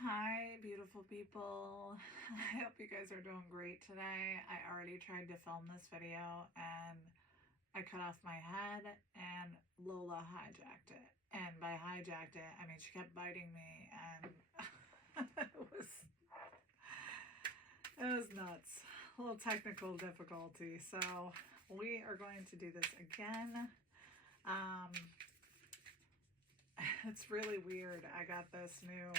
Hi, beautiful people. I hope you guys are doing great today. I already tried to film this video and I cut off my head and Lola hijacked it. And by hijacked it, I mean she kept biting me and it was nuts. A little technical difficulty. So we are going to do this again. Um, it's really weird. I got this new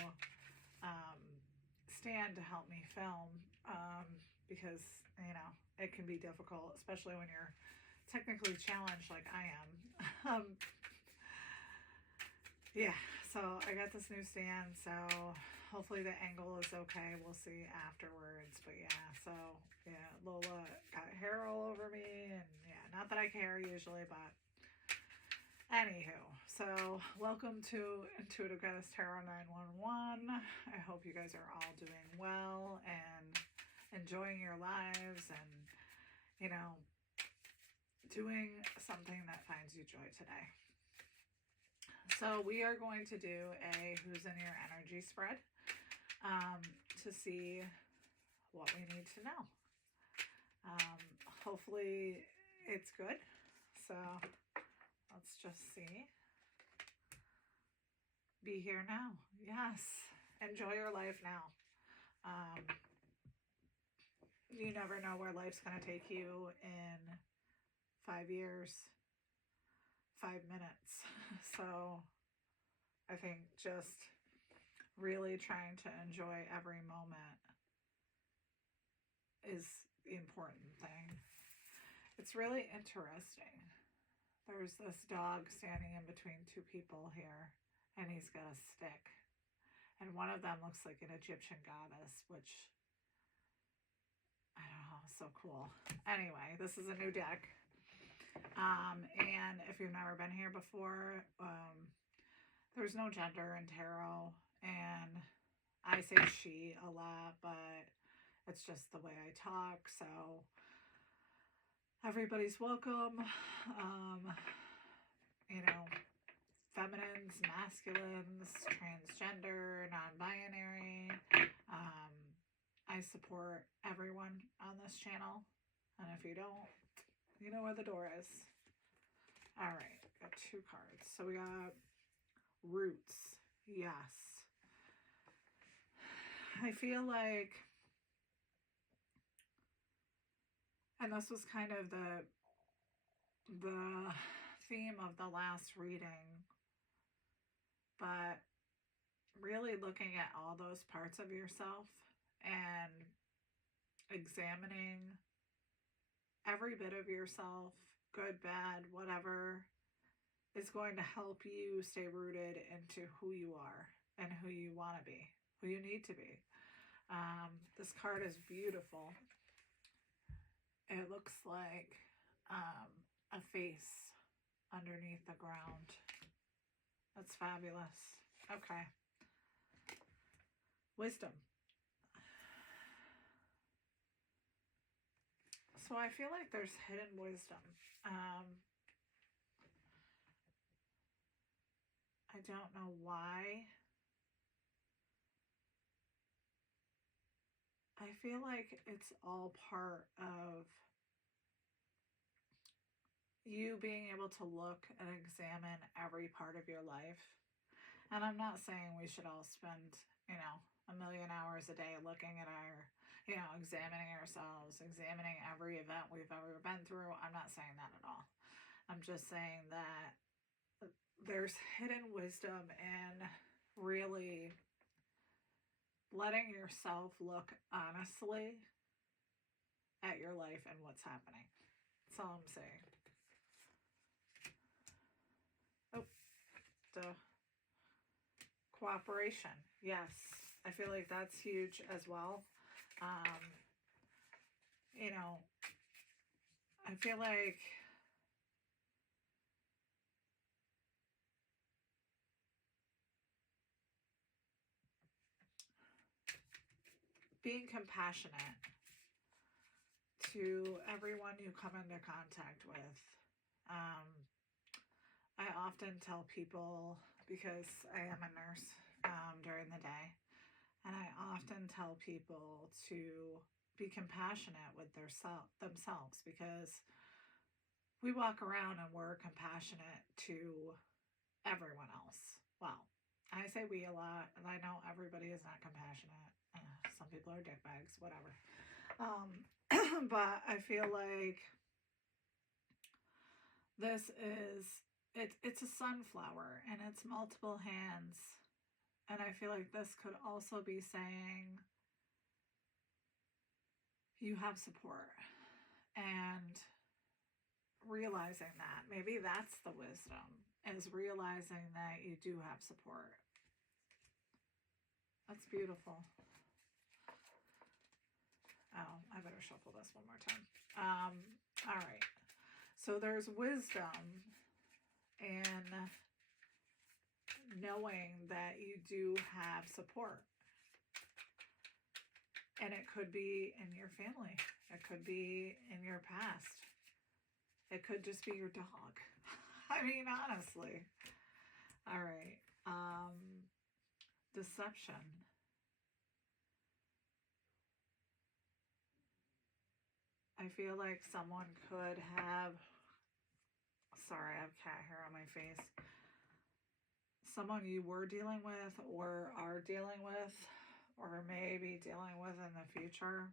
stand to help me film because it can be difficult, especially when you're technically challenged like I am. Yeah, so I got this new stand, so hopefully the angle is okay. We'll see afterwards. But yeah, Lola got hair all over me, and yeah, not that I care usually, but anywho, so welcome to Intuitive Goddess Tarot 911. I hope you guys are all doing well and enjoying your lives and, doing something that finds you joy today. So we are going to do a Who's in Your Energy spread to see what we need to know. Hopefully it's good. So let's just see. Be here now. Yes. Enjoy your life now. You never know where life's going to take you in 5 years, 5 minutes. So I think just really trying to enjoy every moment is the important thing. It's really interesting. There's this dog standing in between two people here, and he's got a stick. And one of them looks like an Egyptian goddess, which, I don't know, so cool. Anyway, this is a new deck. And if you've never been here before, there's no gender in tarot. And I say she a lot, but it's just the way I talk. So everybody's welcome. Feminines, masculines, transgender, non-binary. I support everyone on this channel. And if you don't, you know where the door is. All right, got 2 cards. So we got roots. Yes. I feel like, and this was kind of the theme of the last reading, but really looking at all those parts of yourself and examining every bit of yourself, good, bad, whatever, is going to help you stay rooted into who you are and who you want to be, who you need to be. This card is beautiful. It looks like a face underneath the ground. That's fabulous. Okay. Wisdom. So I feel like there's hidden wisdom. I don't know why. I feel like it's all part of you being able to look and examine every part of your life. And I'm not saying we should all spend, a million hours a day looking at our, examining ourselves, examining every event we've ever been through. I'm not saying that at all. I'm just saying that there's hidden wisdom in really letting yourself look honestly at your life and what's happening. That's all I'm saying. Oh, duh. Cooperation. Yes. I feel like that's huge as well. I feel like being compassionate to everyone you come into contact with. I often tell people, because I am a nurse during the day, often tell people to be compassionate with themselves, because we walk around and we're compassionate to everyone else. Well, I say we a lot, and I know everybody is not compassionate. Some people are dickbags, whatever. But I feel like this is it's a sunflower and it's multiple hands, and I feel like this could also be saying you have support, and realizing that maybe that's the wisdom, is realizing that you do have support. That's beautiful. Oh, I better shuffle this one more time. All right. So there's wisdom in knowing that you do have support. And it could be in your family. It could be in your past. It could just be your dog. I mean, honestly. All right. Deception. I feel like someone could have, sorry, I have cat hair on my face. Someone you were dealing with or are dealing with or maybe dealing with in the future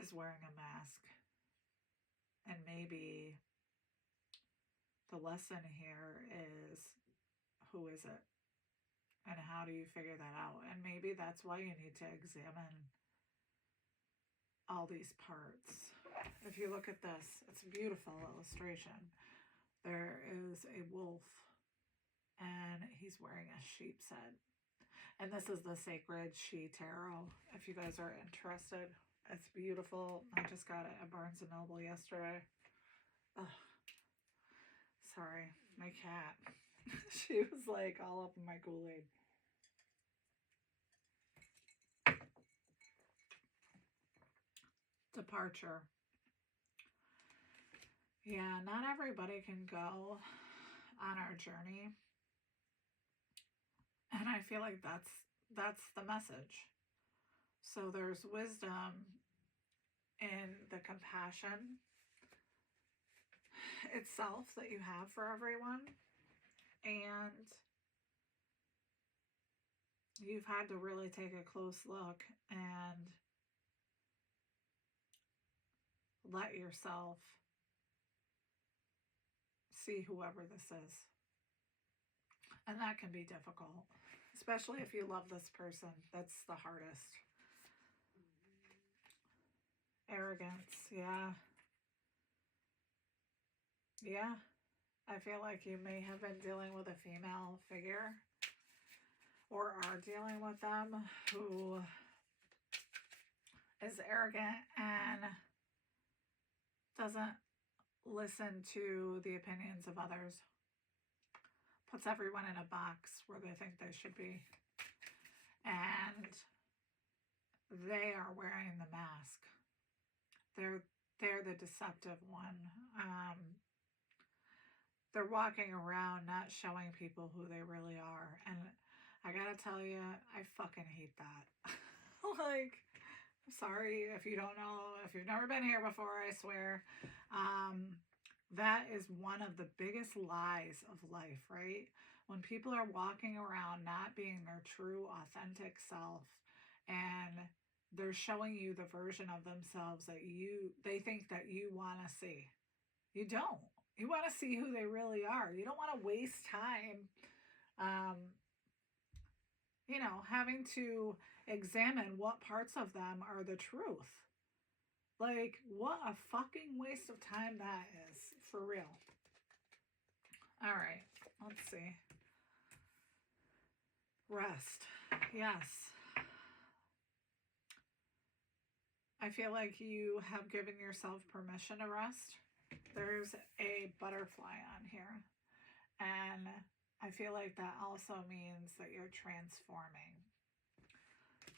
is wearing a mask. And maybe the lesson here is, who is it? And how do you figure that out? And maybe that's why you need to examine all these parts. If you look at this, it's a beautiful illustration. There is a wolf and he's wearing a sheep's head. And this is the Sacred She Tarot. If you guys are interested, it's beautiful. I just got it at Barnes & Noble yesterday. Ugh. Sorry, my cat. She was like all up in my Kool-Aid. Departure. Yeah, not everybody can go on our journey. And I feel like that's the message. So there's wisdom in the compassion itself that you have for everyone. And you've had to really take a close look and let yourself see whoever this is. And that can be difficult, especially if you love this person. That's the hardest. Arrogance, yeah. Yeah. I feel like you may have been dealing with a female figure or are dealing with them who is arrogant and doesn't listen to the opinions of others. Puts everyone in a box where they think they should be. And they are wearing the mask. They're the deceptive one. They're walking around not showing people who they really are. And I gotta tell you, I fucking hate that. Like, I'm sorry if you don't know, if you've never been here before, I swear. That is one of the biggest lies of life, right? When people are walking around not being their true, authentic self, and they're showing you the version of themselves that they think that you want to see. You don't. You want to see who they really are. You don't want to waste time, having to examine what parts of them are the truth. Like, what a fucking waste of time that is, for real. All right, let's see. Rest. Yes. I feel like you have given yourself permission to rest. There's a butterfly on here. And I feel like that also means that you're transforming,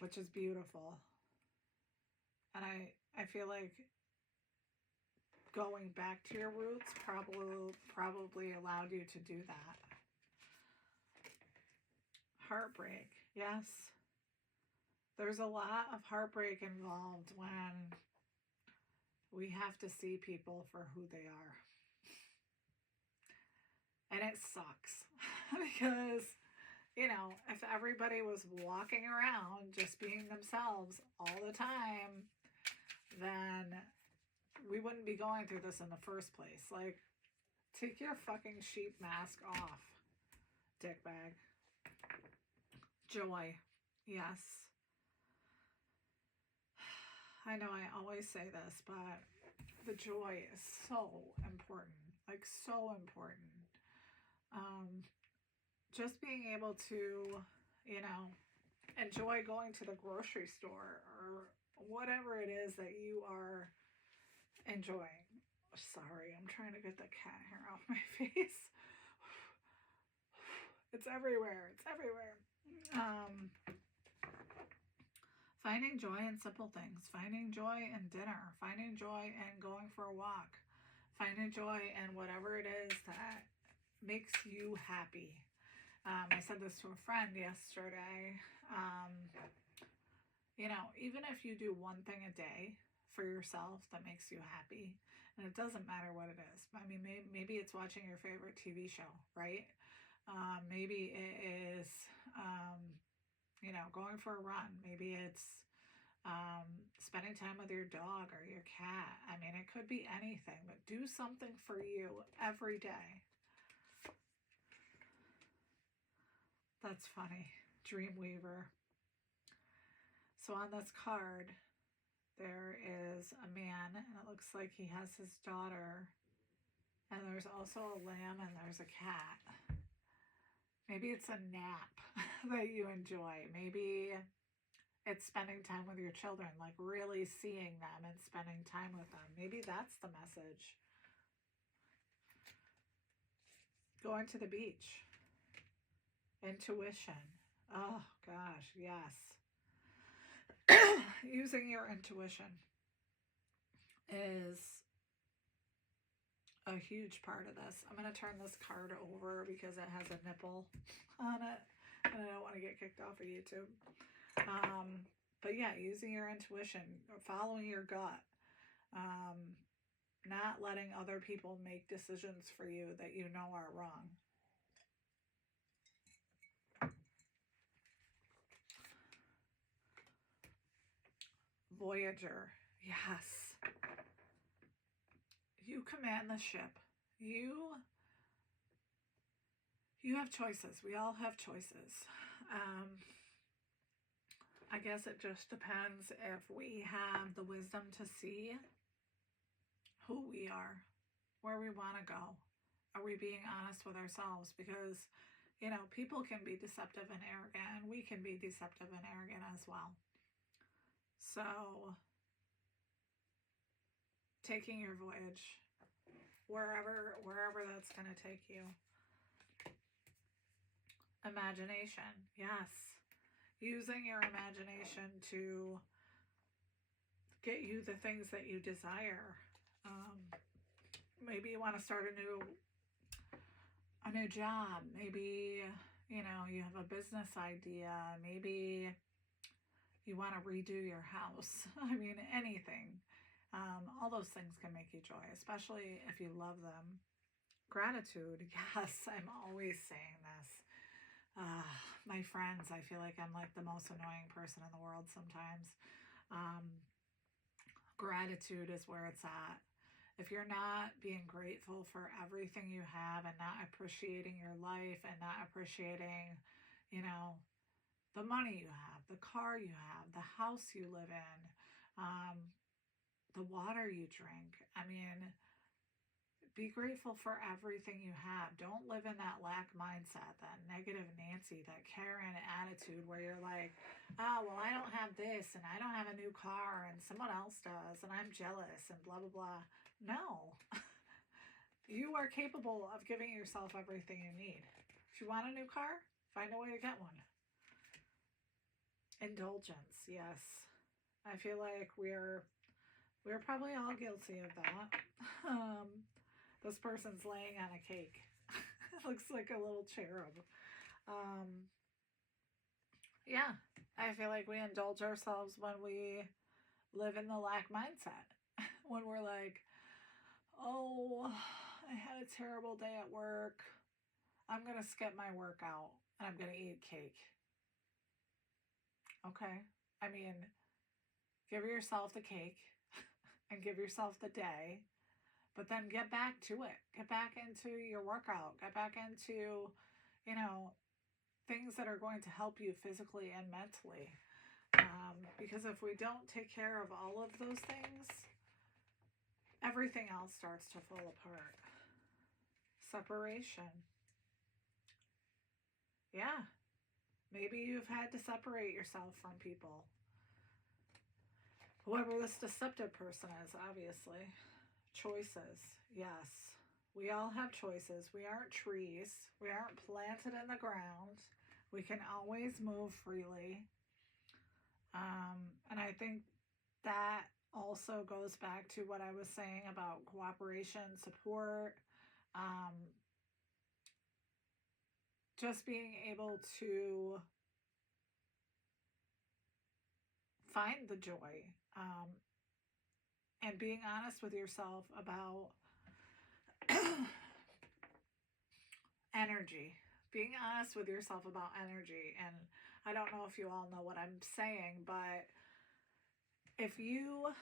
which is beautiful. And I feel like going back to your roots probably allowed you to do that. heartbreak. Yes, there's a lot of heartbreak involved when we have to see people for who they are. And it sucks because, if everybody was walking around just being themselves all the time, then we wouldn't be going through this in the first place. Like, take your fucking sheep mask off, dickbag. Joy. Yes. I know I always say this, but the joy is so important. Like, so important. Just being able to, enjoy going to the grocery store or whatever it is that you are enjoying. Sorry, I'm trying to get the cat hair off my face. It's everywhere. It's everywhere. Finding joy in simple things. Finding joy in dinner. Finding joy in going for a walk. Finding joy in whatever it is that makes you happy. I said this to a friend yesterday. Even if you do one thing a day for yourself that makes you happy, and it doesn't matter what it is. I mean, maybe it's watching your favorite TV show, right? Maybe it is, going for a run. Maybe it's spending time with your dog or your cat. I mean, it could be anything, but do something for you every day. That's funny. Dreamweaver. So on this card, there is a man, and it looks like he has his daughter, and there's also a lamb, and there's a cat. Maybe it's a nap that you enjoy. Maybe it's spending time with your children, like really seeing them and spending time with them. Maybe that's the message. Going to the beach. Intuition. Oh, gosh, yes. Using your intuition is a huge part of this. I'm going to turn this card over because it has a nipple on it, and I don't want to get kicked off of YouTube. But yeah, using your intuition, following your gut, not letting other people make decisions for you that you know are wrong. Voyager. Yes. You command the ship. You have choices. We all have choices. I guess it just depends if we have the wisdom to see who we are, where we want to go. Are we being honest with ourselves? Because, people can be deceptive and arrogant, and we can be deceptive and arrogant as well. So, taking your voyage, wherever that's going to take you. Imagination, yes. Using your imagination to get you the things that you desire. Maybe you want to start a new job. Maybe, you have a business idea. Maybe you want to redo your house. I mean, anything. All those things can make you joy, especially if you love them. Gratitude, yes, I'm always saying this. My friends, I feel like I'm like the most annoying person in the world sometimes. Gratitude is where it's at. If you're not being grateful for everything you have and not appreciating your life and not appreciating, the money you have, the car you have, the house you live in, the water you drink. I mean, be grateful for everything you have. Don't live in that lack mindset, that negative Nancy, that Karen attitude where you're like, oh, well, I don't have this and I don't have a new car and someone else does and I'm jealous and blah, blah, blah. No. You are capable of giving yourself everything you need. If you want a new car, find a way to get one. Indulgence, yes. I feel like we're probably all guilty of that. This person's laying on a cake. It looks like a little cherub. Yeah. I feel like we indulge ourselves when we live in the lack mindset. When we're like, oh, I had a terrible day at work. I'm going to skip my workout and I'm going to eat cake. Okay. I mean, give yourself the cake and give yourself the day, but then get back to it. Get back into your workout. Get back into, you know, things that are going to help you physically and mentally. Because if we don't take care of all of those things, everything else starts to fall apart. Separation. Yeah. Maybe you've had to separate yourself from people. Whoever this deceptive person is, obviously. Choices. Yes. We all have choices. We aren't trees. We aren't planted in the ground. We can always move freely. And I think that also goes back to what I was saying about cooperation, support, um, just being able to find the joy, and being honest with yourself about energy. Being honest with yourself about energy. And I don't know if you all know what I'm saying, but if you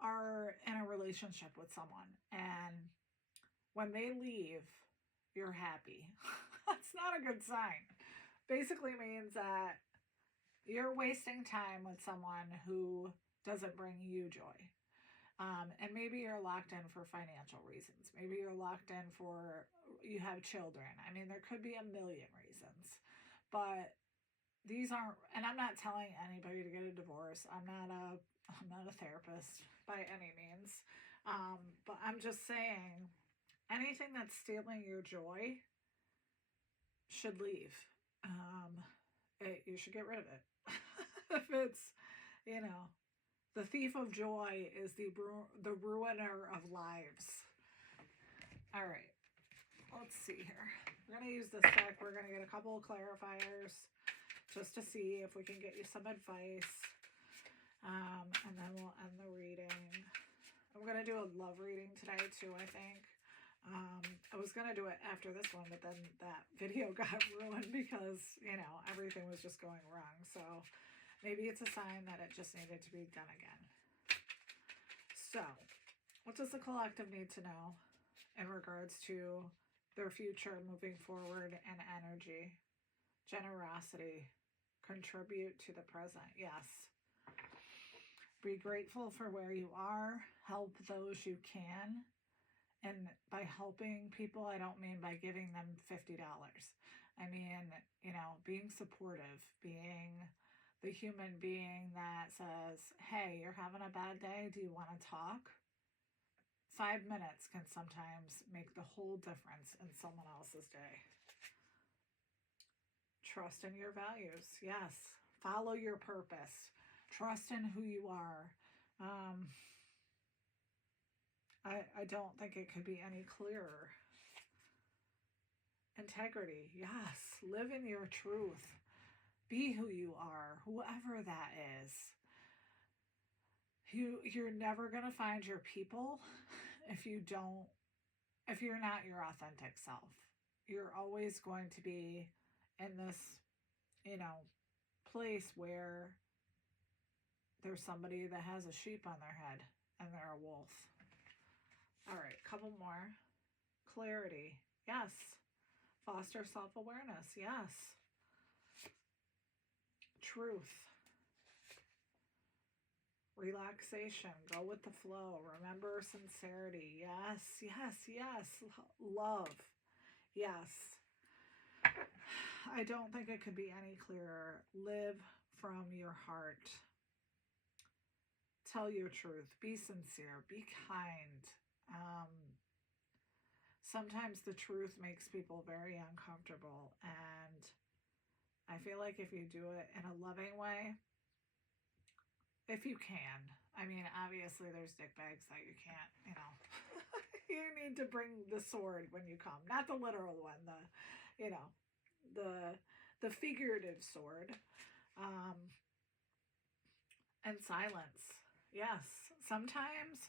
are in a relationship with someone and when they leave, you're happy, that's not a good sign. Basically means that you're wasting time with someone who doesn't bring you joy. And maybe you're locked in for financial reasons. Maybe you're locked in for you have children. I mean, there could be a million reasons, but these aren't. And I'm not telling anybody to get a divorce. I'm not a therapist by any means. But I'm just saying anything that's stealing your joy should leave. You should get rid of it. If it's, you know, the thief of joy is the ruiner of lives. All right, let's see here. We're going to use this deck. We're going to get a couple of clarifiers just to see if we can get you some advice. And then we'll end the reading. I'm going to do a love reading today too, I think. I was going to do it after this one, but then that video got ruined because, everything was just going wrong. So maybe it's a sign that it just needed to be done again. So, what does the collective need to know in regards to their future moving forward and energy? Generosity. Contribute to the present. Yes. Be grateful for where you are. Help those you can. And by helping people, I don't mean by giving them $50. I mean, being supportive, being the human being that says, hey, you're having a bad day. Do you want to talk? 5 minutes can sometimes make the whole difference in someone else's day. Trust in your values. Yes. Follow your purpose. Trust in who you are. I don't think it could be any clearer. Integrity. Yes. Live in your truth. Be who you are, whoever that is. You're never going to find your people if you're not your authentic self. You're always going to be in this, place where there's somebody that has a sheep on their head and they're a wolf. All right, couple more. Clarity. Yes. Foster self-awareness. Yes. Truth. Relaxation. Go with the flow. Remember sincerity. Yes, yes, yes. Love. Yes. I don't think it could be any clearer. Live from your heart. Tell your truth. Be sincere. Be kind. Sometimes the truth makes people very uncomfortable. And I feel like if you do it in a loving way, if you can. I mean, obviously there's dick bags that you can't, you need to bring the sword when you come. Not the literal one, the figurative sword. Um, and silence. Yes, sometimes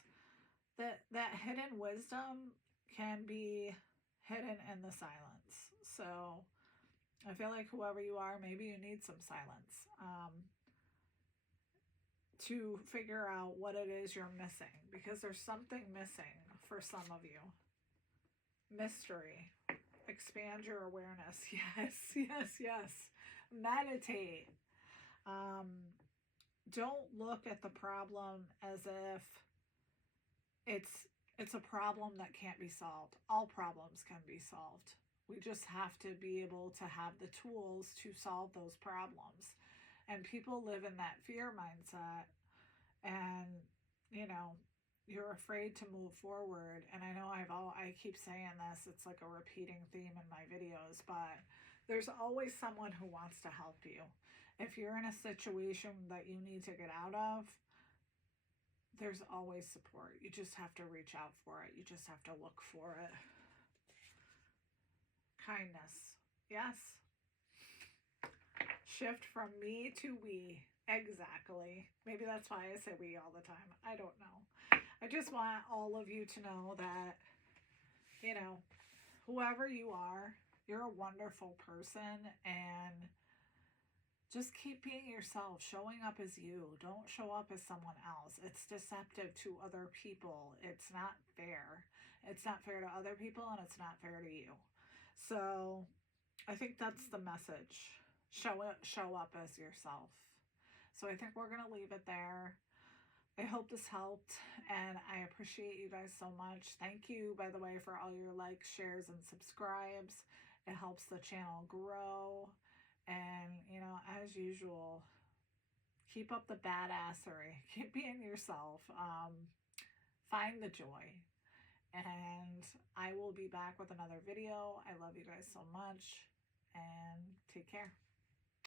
that hidden wisdom can be hidden in the silence. So I feel like whoever you are, maybe you need some silence to figure out what it is you're missing, because there's something missing for some of you. Mystery. Expand your awareness. Yes, yes, yes. Meditate. Um, don't look at the problem as if it's it's a problem that can't be solved. All problems can be solved. We just have to be able to have the tools to solve those problems. And people live in that fear mindset, and you know, you're afraid to move forward. And I know I keep saying this, it's like a repeating theme in my videos, but there's always someone who wants to help you. If you're in a situation that you need to get out of, there's always support. You just have to reach out for it. You just have to look for it. Kindness. Yes. Shift from me to we. Exactly. Maybe that's why I say we all the time. I don't know. I just want all of you to know that, you know, whoever you are, you're a wonderful person, and just keep being yourself, showing up as you. Don't show up as someone else. It's deceptive to other people. It's not fair. It's not fair to other people, and it's not fair to you. So I think that's the message. Show up as yourself. So I think we're going to leave it there. I hope this helped, and I appreciate you guys so much. Thank you, by the way, for all your likes, shares, and subscribes. It helps the channel grow. And, you know, as usual, keep up the badassery. Keep being yourself. Find the joy. And I will be back with another video. I love you guys so much, and take care.